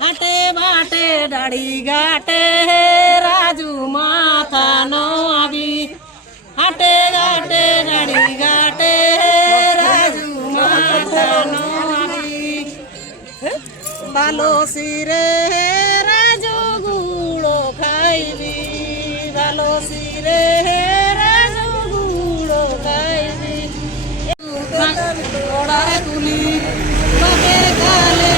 হাটে বাটে দাড়ি ঘাটে রাজু মাথা নোয়াবি হাটে ঘাটে দাড়ি ঘাটে রাজু মাথা নোয়াবি ভালো সিরে রাজু গুড়ো খাইবি ভালো সিরে রাজু গুড়ো খাইবি ওড়ায় তুলি তবে কালে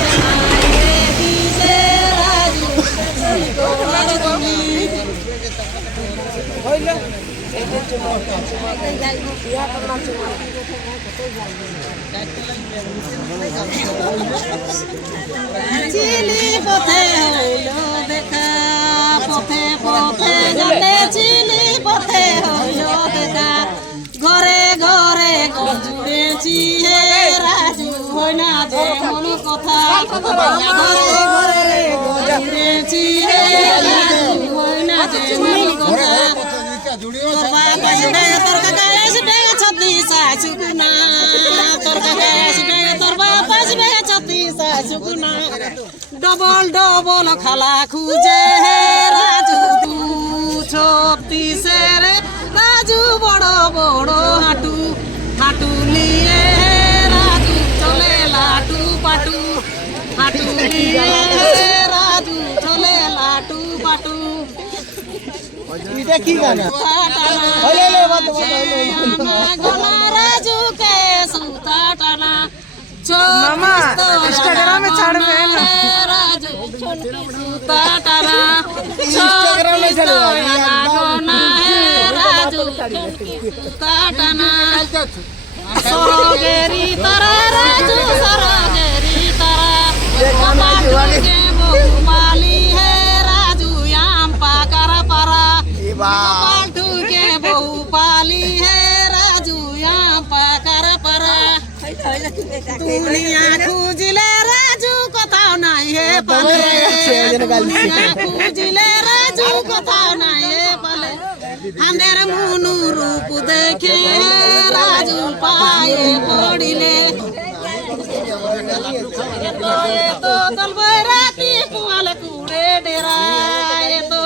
চিলি পথে হইল দেখা পথে পথে ঘাটে চিলি পথে হইল দেখা ঘরে ঘরে গজুড়েছি হে রাজু হয় না যে মন কথা ঘরে ঘরে গজুড়েছি হে রাজু হয় না যে মন কথা তোর কাকা আসবে ছত্রিশ সুকুনা তোর কাকা আসবে তোর বাপ আসবে ছত্রিশ সুকুনা ডবল ডবল খালা খুঁজে হে রাজু তু ছত্রিশের রাজু বড় বড় হাঁটু হাঁটু নিয়ে রাজু চলে লাটু পাটু হাঁটু নিয়ে রাজু চলে লাটু পাটু কি গান রাজু কে সুতা টানা মামা ইনস্টাগ্রামে ছাড়বে রাজু সুতা টানা ইনস্টাগ্রামে ছাড়বে রাজু সুতা টানা সরগেরি তারা রাজু সরগেরি তারা के बहुमाली है राजू याम पाकर परा पालतू के बहुपाली है राजू याम पाकर परा दुनिया खुजले राजू कथाओ नहीं है पले दुनिया खुजले राजू कथाओ नहीं है पले हमेर मुनु रूप देखे राजू पाए पड़िले ये तो दलबैराती पुआल कूड़े डेरा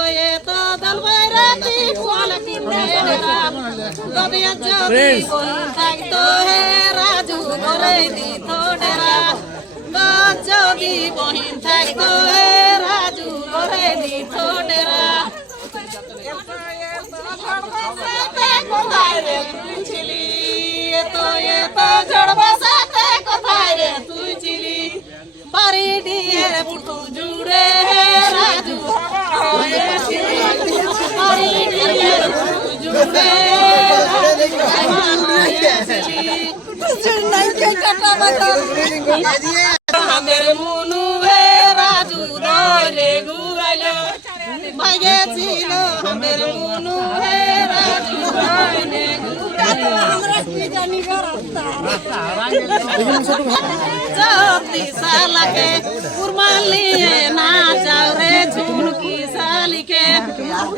ये तो दलबैराती पुआल कूड़े डेरा दबिया जदी थाक तो है राजू करे दी तो डेरा जदी बहिन थाक तो है राजू करे दी तो डेरा ये तो जड़बा साथे कोथाय रे तुई चिली बारी डिएर पुटु जुड़े राजू ओए चिली बारी डिएर पुटु जुड़े हमेर मुनु हे राजू रोले गुगाइलो भागे छिलो हमेर मुनु हे राजू रोले चौथी साल के उर्मालिए ना जाओ रे झुनकी साली के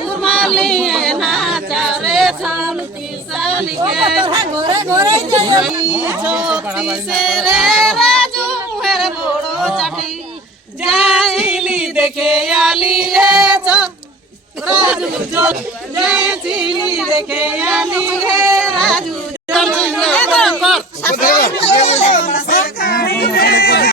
उर्मालिए ना जाओ रे झुनकी साली के गोरे गोरे चौथी से रे राजू मेर बोड़ो चटी जाइली देखे आली है राजू जो जाइली देखे आली है राजू